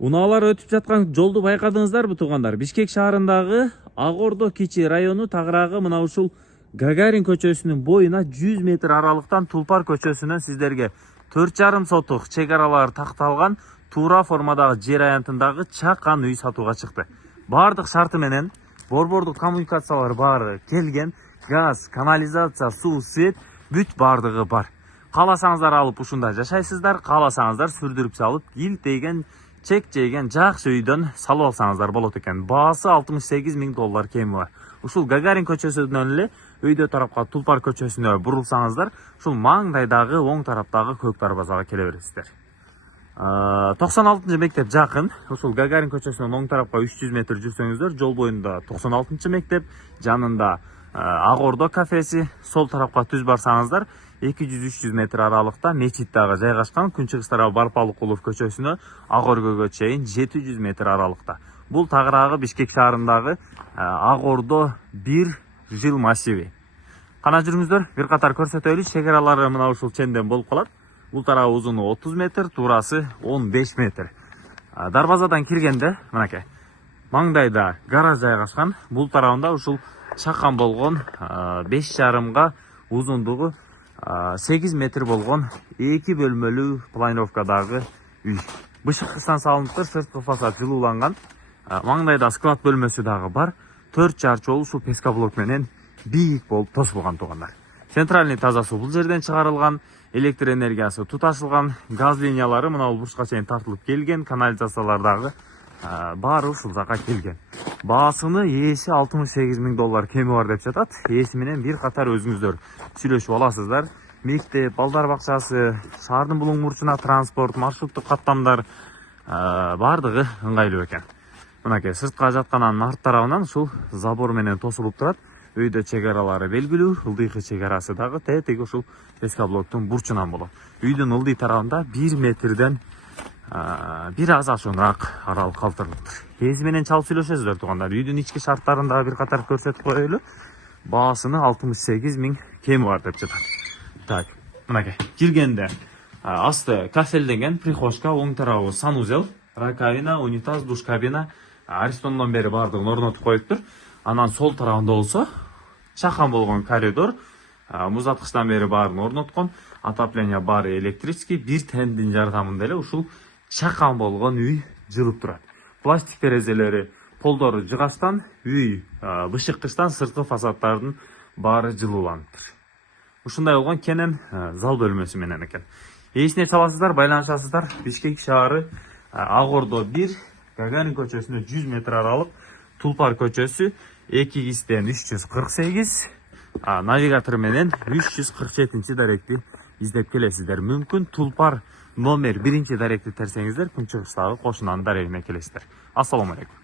Унаалар өтүп жаткан жолду байкадыңыздарбы туугандар? Бишкек шаарындагы Ак Ордо кичи району тагыраагы мына ушул Гагарин көчөсүнүн боюна 100 метр аралыктан Тулпар көчөсүнөн сиздерге 4,5 сотук чек аралары такталган туура формадагы жер аянтындагы чакан үй сатууга чыкты. Бардык шарты менен борбордук коммуникациялар баары келген, газ, канализация, суу, свет бүт бардыгы бар. Кааласаңыздар алып ушунда жашайсыздар, кааласаңыздар сүрдүрүп салып, илтейген чек жейген жакшы үйдөн салып алсаңыздар болот экен. Баасы 68 000 доллар кеми бар. Ушул Гагарин көчөсүнөн эле өйдө тарапка Тулпар көчөсүнө бурулсаңыздар, ушул маңдайдагы оң тараптагы көк дарбазага келе бересиздер. 96 мектеп жакын. Ушул Гагарин көчөсүнөн оң тарапка 300 метр жүрсөңүздөр, жол боюнда 96 мектеп, жанында Ак Ордо кафеси, сол тарапка түз барсаңыздар 200-300 метр аралыкта мечит дагы жайгашкан. Күнчүгүс тарабы Барпалыкулов көчөсүнө Ак Оргөөгө чейин 700 метр аралыкта. Бул тагыраагы Бишкек шаарындагы Ак Ордо 1 жыл массиви. Кана жүрүңүздөр, бир катар көрсөтөлү. Чек аралары мына ушул ченден болуп калат. Бул тарабы узуну 30 метр, туурасы 15 метр. Дарбазадан киргенде, мынакей, маңдайда гараж жайгашкан. Бул тарабында ушул чакан болгон 5,5 узундугу 8 метр болгон 2 бөлмөлүү планировкадагы үй. Бышыктан салыныптыр, сырткы фасад жылууланган. Маңдайда склад бөлмөсү дагы бар. 4 жарчы жол ушул пескоблок менен бийик болуп тосулган туугандар. Центральный таза суу бул жерден чыгарылган, электр энергиясы туташылган, газ линиялары мына бурчка чейин тартылып келген, канализациялар дагы баары ушул жака келген. Баасыны ээси 68 000 доллар кеми бар деп жатат. Ээси менен бир катар өзүңүздөр сүйлөшүп аласыздар. Мектеп, балдар бакчасы, шаардын булуң бурчуна транспорт, маршруттук каттамдар бардыгы ыңгайлуу экен. Мынакей сыртка жатканын арт тарабынан ушул забор менен тосулуп турат. Өйдө чек аралары белгилүү, ылдыйкы чек арасы дагы теги ушул пескоблоктун бурчунан болот. Үйдүн ылдый тарабында 1 метрден бир аз ашуунаак арал калтырылыптыр. Ээси менен чалып сүйлөшөсүздөр туугандар. Үйдүн ички шарттарын дагы бир катар көрсөтүп коелу. Баасыны 68 000 кеми бар деп жатат. Так, мынакей киргенде асты кафелденген прихожка, оң тарабы санузел, раковина, унитаз, душ кабина, Аристондон бери бардыгын орнотуп коюптур. Анан сол тарабында болсо чакан болгон коридор, музаткычтан бери баарын орноткон, отопление баары электрический, бир тендин жардамында эле ушул чакан болгон үй жылып турат. Пластик терезелери, полдору жыгачтан, үй бышыккычтан, сырткы фасадтардын баары жылууланыптыр. Ушундай болгон кенен зал бөлмөсү менен экен. Эсине саласыздар, байланышасыздар. Бишкек шаары Ак Ордо 1, Гагарин көчөсүнө 100 метр аралык, Тулпар көчөсү 2-ден 348, навигатор менен 347 даректи издеп келесиздер. Мүмкүн Тулпар номер 1 даректи терсеңиздер, күнчыгыстагы кошунанын дарегине келесиздер. Ассаламу алейкум.